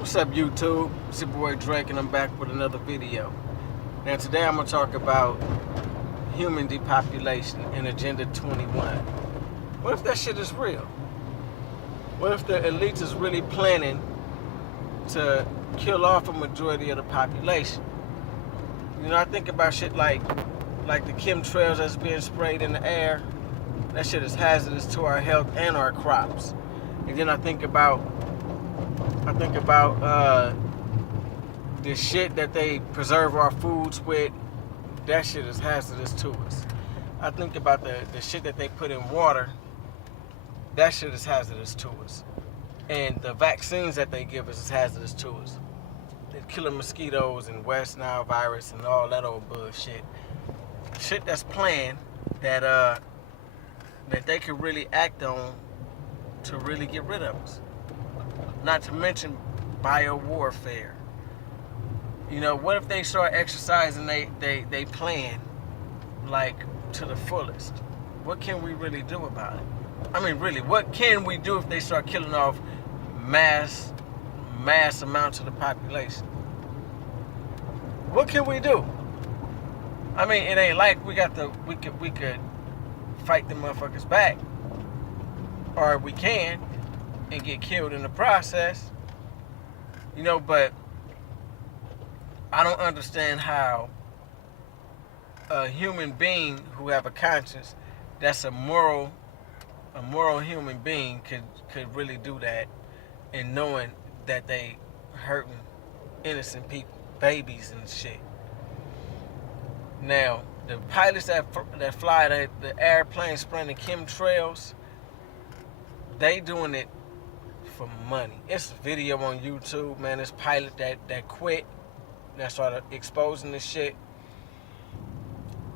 What's up, YouTube? It's your boy Drake, and I'm back with another video. Now, today I'm going to talk about human depopulation and Agenda 21. What if that shit is real? What if the elites is really planning to kill off a majority of the population? You know, I think about shit like the chemtrails that's being sprayed in the air. That shit is hazardous to our health and our crops. And then I think about the shit that they preserve our foods with. That shit is hazardous to us. I think about the shit that they put in water. That shit is hazardous to us. And the vaccines that they give us is hazardous to us. They're killing mosquitoes and West Nile virus and all that old bullshit. Shit that's planned that they could really act on to really get rid of us. Not to mention bio-warfare. You know, what if they start exercising they plan like to the fullest? What can we really do about it? I mean, really, what can we do if they start killing off mass amounts of the population? What can we do? I mean, it ain't like we could fight the motherfuckers back, or we can and get killed in the process, you know. But I don't understand how a human being who have a conscience, that's a moral human being, could really do that, and knowing that they hurting innocent people, babies and shit. Now, the pilots that fly the airplanes spraying the chemtrails, they doing it for money. It's a video on YouTube, man. This pilot that quit, that started exposing this shit.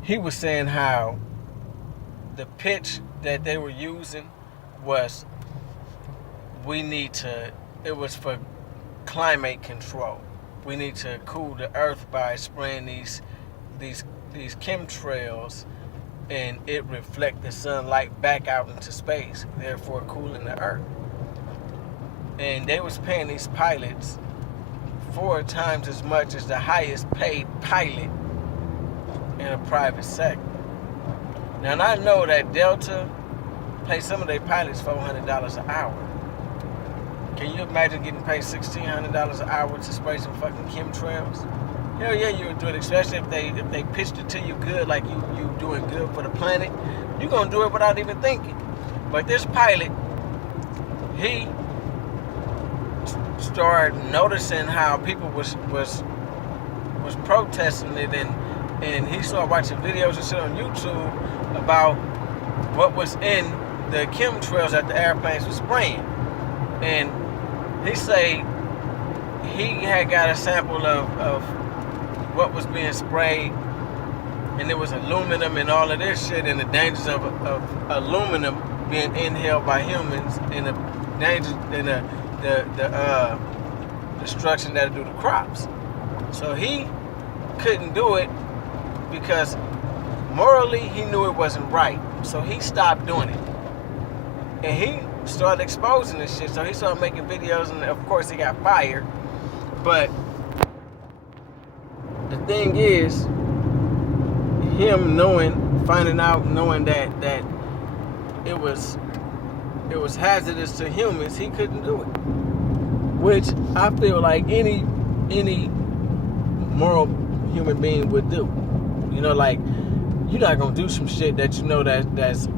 He was saying how the pitch that they were using was, it was for climate control. We need to cool the earth by spraying these chemtrails, and it reflect the sunlight back out into space, therefore cooling the earth. And they was paying these pilots 4 times as much as the highest paid pilot in a private sector. Now, and I know that Delta pays some of their pilots $400 an hour. Can you imagine getting paid $1,600 an hour to spray some fucking chemtrails? Hell yeah, you would do it, especially if they pitched it to you good, like you doing good for the planet. You're gonna do it without even thinking. But this pilot, he started noticing how people was protesting it, and he started watching videos and shit on YouTube about what was in the chemtrails that the airplanes were spraying. And he say he had got a sample of what was being sprayed, and it was aluminum and all of this shit, and the dangers of aluminum being inhaled by humans, and the dangers and the destruction that it do to crops. So he couldn't do it because morally he knew it wasn't right. So he stopped doing it, and he started exposing this shit. So he started making videos, and of course he got fired. But the thing is, him finding out that it was hazardous to humans, he couldn't do it. Which I feel like any moral human being would do. You know, like, you're not gonna do some shit that you know that's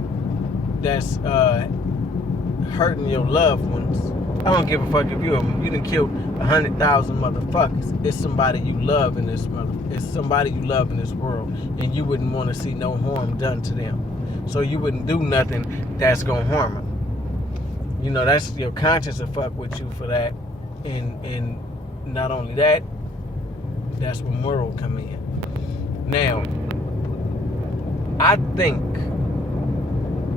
hurting your loved ones. I don't give a fuck if you done killed 100,000 motherfuckers. It's somebody you love in this world, and you wouldn't want to see no harm done to them. So you wouldn't do nothing that's gonna harm them. You know, that's your conscience will fuck with you for that, and not only that, that's where moral come in. Now, I think,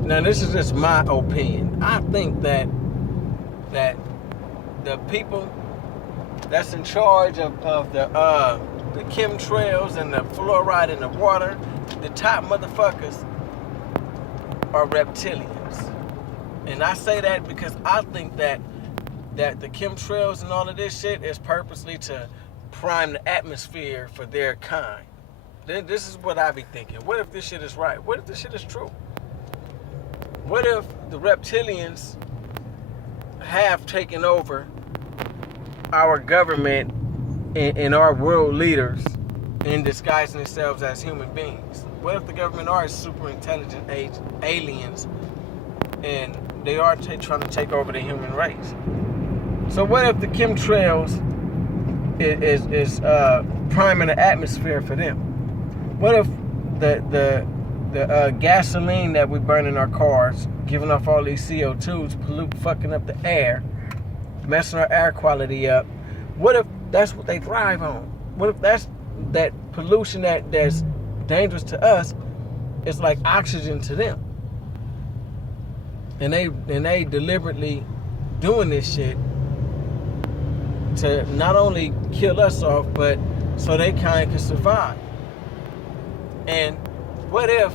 now this is just my opinion, I think that the people that's in charge of the chemtrails and the fluoride in the water, the top motherfuckers are reptilians. And I say that because I think that that the chemtrails and all of this shit is purposely to prime the atmosphere for their kind. Then this is what I be thinking. What if this shit is right? What if this shit is true? What if the reptilians have taken over our government and our world leaders in disguising themselves as human beings? What if the government are super intelligent aliens and they are trying to take over the human race? So what if the chemtrails is priming the atmosphere for them? What if the gasoline that we burn in our cars, giving off all these CO2s, fucking up the air, messing our air quality up? What if that's what they thrive on? What if that's that pollution that's dangerous to us is like oxygen to them? And they deliberately doing this shit to not only kill us off, but so they kind can survive. And what if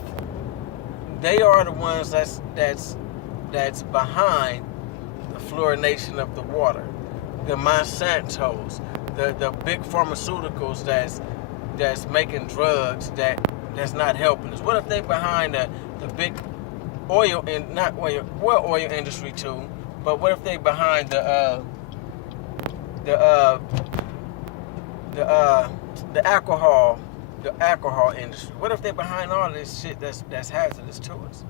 they are the ones that's behind the fluorination of the water, the Monsantos, the big pharmaceuticals that's making drugs that's not helping us? What if they behind the big oil industry too? But what if they behind the alcohol industry? What if they're behind all this shit that's hazardous to us?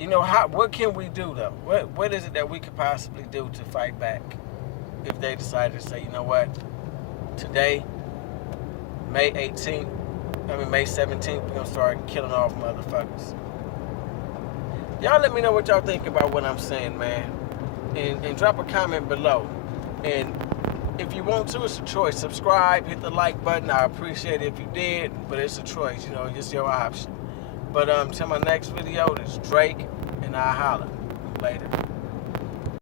You know, what can we do though? What is it that we could possibly do to fight back if they decided to say, you know what, today, May 17th, we're gonna start killing off motherfuckers? Y'all let me know what y'all think about what I'm saying, man. And drop a comment below. And if you want to, it's a choice. Subscribe, hit the like button. I appreciate it if you did, but it's a choice, you know, it's your option. But till my next video, this is Drake, and I'll holler. Later.